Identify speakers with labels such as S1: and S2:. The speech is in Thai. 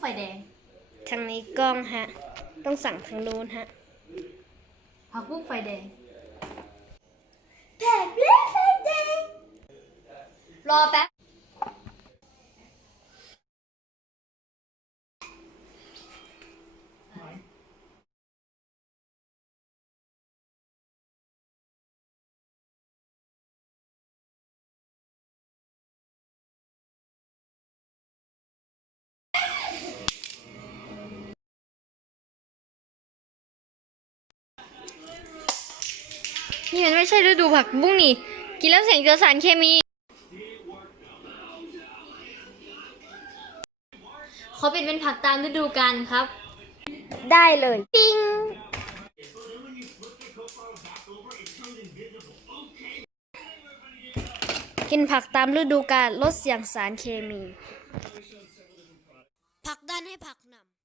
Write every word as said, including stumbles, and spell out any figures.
S1: แดง
S2: ทางนี้กล้องฮะต้องสั่งทางนู้นฮะ
S1: ผักบุ้งไฟแดง
S2: แดงเลือดไฟแดง
S1: รอแป๊บ
S2: นี่มันไม่ใช่ฤดูผักบุ้งนี่กินแล้วเสี่ยงเจอสารเคมี
S1: ขอเปลี่ยนเป็นผักตามฤดูกาลครับ
S2: ได้เลยปิ้งกินผักตามฤดูกาลลดเสี่ยงสารเคมีผลักดันให้ผักหนำ